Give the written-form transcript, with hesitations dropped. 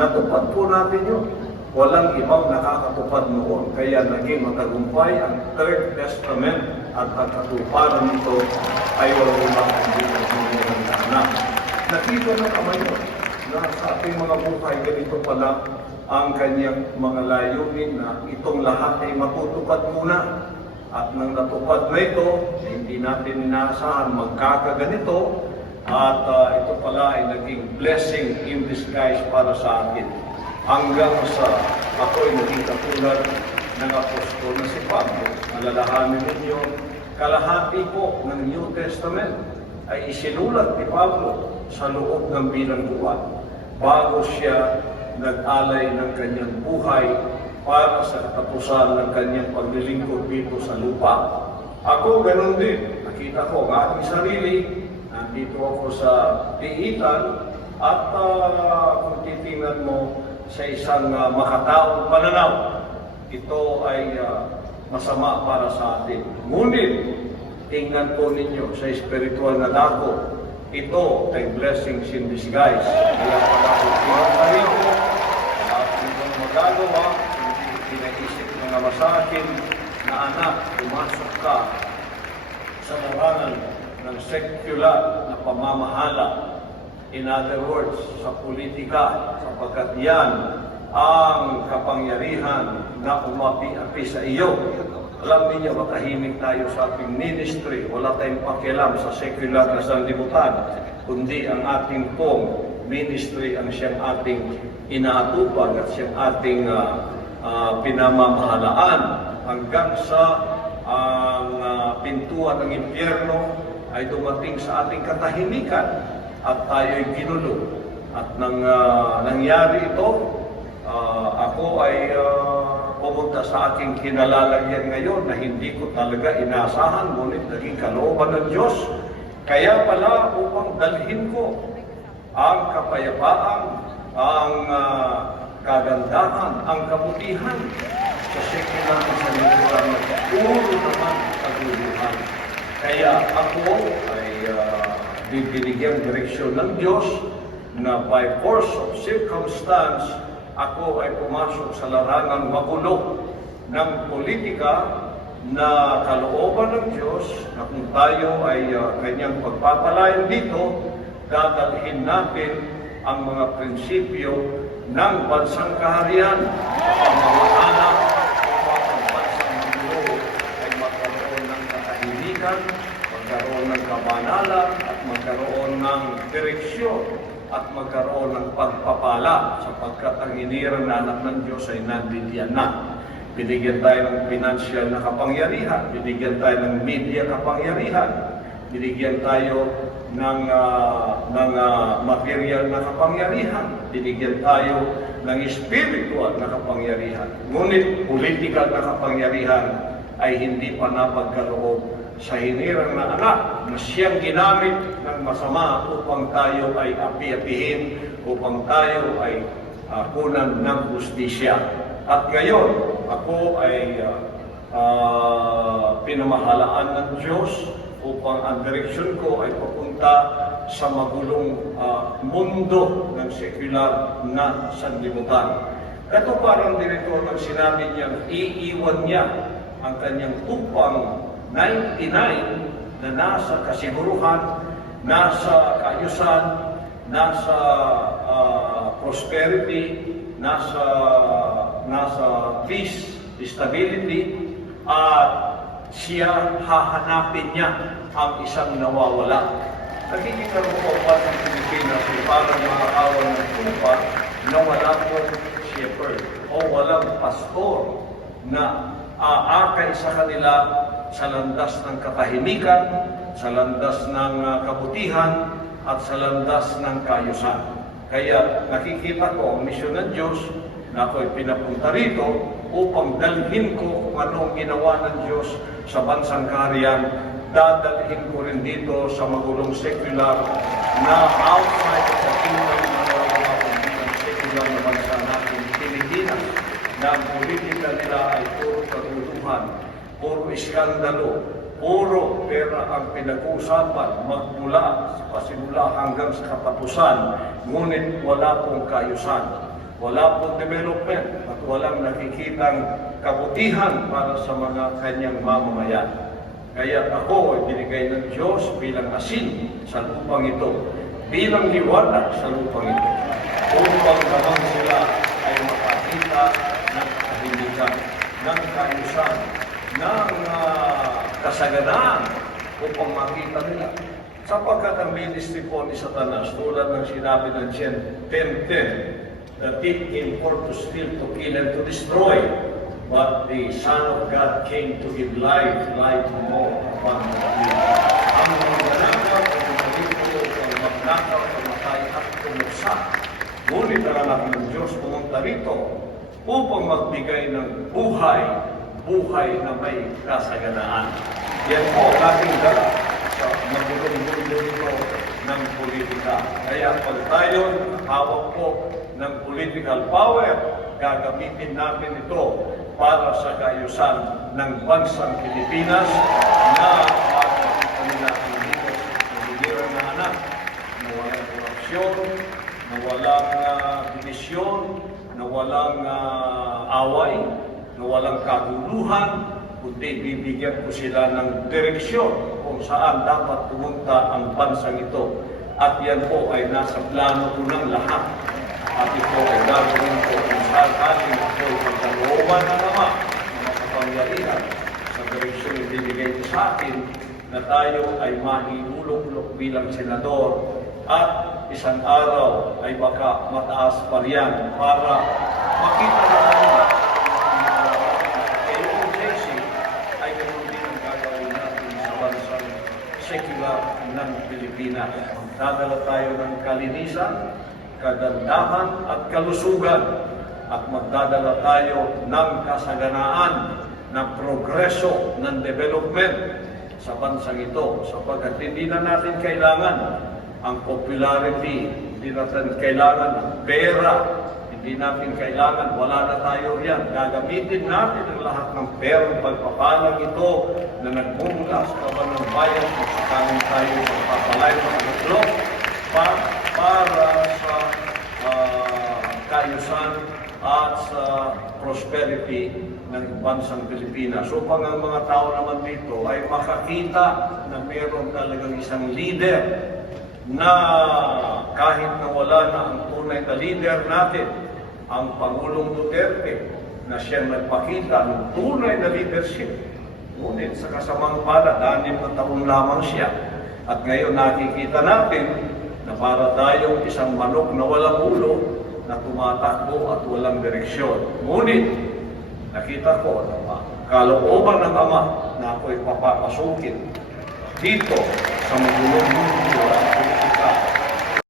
natupad po natin yun. Walang ibang nakakatupad noon, kaya naging matagumpay ang Third Testament at ang katuparan nito ay walang ibang hindi ng anak. Nakita na naman yun na sa ating mga buhay ganito pala ang kanyang mga layunin na itong lahat ay matutupad muna. At nang natupad na ito, hindi natin inaasahan magkakaganito at ito pala ay naging blessing in disguise para sa akin. Hanggang sa ako ay naging katulad ng apostol na si Pablo. Alalahanin ninyo, kalahati po ng New Testament ay isinulat ni Pablo sa loob ng bilangguan bago siya nag-alay ng kanyang buhay para sa katapusan ng kanyang paglilingkod dito sa lupa. Ako, ganun din. Nakita ko ang aking sarili. Nandito ako sa tiitan at kung titingnan mo sa isang makataong pananaw, ito ay masama para sa atin. Ngunit, tingnan po ninyo sa spiritual na dako, ito ay blessings in disguise. Kaya pala po pinagsarin ko, at itong magagawa, pinaisip ng naman sa akin na anak, pumasok ka sa larangan ng secular na pamamahala. In other words, sa politika, sapagkat yan ang kapangyarihan na umapi-api sa iyo. Alam niyo, matahimik tayo sa ating ministry. Wala tayong pakialam sa secular na sanlibutan, kundi ang ating pong ministry ang siyang ating inaatupan at siyang ating pinamamahalaan hanggang sa pintuan ng impyerno ay dumating sa ating katahimikan at tayo'y ginulo. At nang nangyari ito, ako ay pumunta sa aking kinalalagyan ngayon na hindi ko talaga inaasahan, ngunit naging kalooban ng Diyos. Kaya pala upang dalhin ko ang kapayapaan, ang kagandahan, ang kabutihan sa secular na sanlibutan na puro naman kaguluhan. Kaya ako ay bibinigyang direksyon ng Diyos na by force of circumstance, ako ay pumasok sa larangan magulo ng politika na kalooban ng Diyos na kung tayo ay kanyang pagpapalain dito, dadalhin natin ang mga prinsipyo ng bansang kaharian sa pamamahala upang ang bansang mundo ay magkaroon ng katahimikan, magkaroon ng kabanalan at magkaroon ng direksyon at magkaroon ng pagpapala sapagkat ang hinirang na anak ng Diyos ay nandiyan na. Binigyan tayo ng financial na kapangyarihan, binigyan tayo ng media kapangyarihan, binigyan tayo ng material na kapangyarihan, binigyan tayo ng spiritual na kapangyarihan. Ngunit political na kapangyarihan ay hindi pa napagkaloob sa hinirang na anak na siyang ginamit ng masama upang tayo ay api-apihin, upang tayo ay kunan ng hustisya. At ngayon, ako ay pinamahalaan ng Diyos upang ang direksyon ko ay papunta sa magulong mundo ng secular na sanlibutan. Ito parang direktor ng sinabi niya, iiwan niya ang kanyang tupang 99 na nasa kasiguruhan, nasa kaayusan, nasa prosperity, nasa peace, stability, at siya hahanapin niya ang isang nawawala. Nagiging karukupan ng Pilipinas ay parang makakawan ng tupa na wala pong shepherd o walang pastor na aakay sa kanila sa landas ng katahimikan, sa landas ng kabutihan, at sa landas ng kaayusan. Kaya nakikita ko ang misyon ng Diyos na ako'y pinapunta rito upang dalhin ko kung ano ang ginawa ng Diyos sa bansang kaharian, dadalhin ko rin dito sa magulong secular na outside of the kingdom ng secular na bansa natin, Pilipinas, na ang politika nila ay puro kaguluhan, puro iskandalo, puro pera ang pinag-uusapan pasimula hanggang sa katapusan, ngunit wala pong kaayusan. wala pong development at walang nakikitang kabutihan para sa mga kanyang mamamayan. Kaya ako ay binigay ng Diyos bilang asin sa lupang ito, bilang liwanag sa lupang ito, upang naman sila ay makakita ng kahiligan, ng kaayusan, ng kasaganaan, upang makita nila. Sapagkat ang ministry po ni Satanas, tulad ng sinabi ng 10:10, the thief came forth to steal, to kill, and to destroy. But the Son of God came to give life, life more abundantly. Ang magnanakaw ay tumalito, ang magnakaw, pamatay at tumuksa. Ngunit ang anak ng Diyos pumunta rito upang magbigay ng buhay, buhay na may kasaganaan. Yan po ang ating dala sa magulong mundo nito ng politika. Kaya pag tayo hawak po ng political power, gagamitin natin ito para sa kaayusan ng bansang Pilipinas na makakita nila ang liderang na anak na walang korupsyon, na walang divisyon, na walang away, na walang kaguluhan, kundi bibigyan ko sila ng direksyon kung saan dapat pumunta ang bansang ito. At yan po ay nasa plano ko ng lahat. At ito ay gagawin ko kung saan ating ito ay pagkalooban ng Ama na makapangyarihan sa direksyon na binigay ko sa akin na tayo ay mahihulog-hulog bilang senador at isang araw ay baka mataas pa riyan para makita na natin ay ganoon din ang gagawin natin sa bansang secular ng Pilipinas. Magdadala tayo ng kalinisan, kagandahan at kalusugan at magdadala tayo ng kasaganaan, ng progreso, ng development sa bansang ito sapagkat hindi na natin kailangan ang popularity, hindi natin kailangan ang pera, hindi natin kailangan, wala na tayo riyan. Gagamitin natin ang lahat ng perang pagpapalang ito na nagmumula sa kaban ng bayan kung sakaling tayo sa papalay ng ulo para sa kaayusan at sa prosperity ng bansang Pilipinas. Upang ang mga tao naman dito ay makakita na mayroon talagang isang leader na kahit na wala na ang tunay na leader natin, ang Pangulong Duterte, na siya nagpakita ng tunay na leadership. Ngunit sa kasamang palad, 6 na taon lamang siya. At ngayon nakikita natin na para tayong isang manok na walang ulo na tumatakbo at walang direksyon. Ngunit nakita ko na kalooban ng Ama na ako'y papapasukin dito sa magulong mundo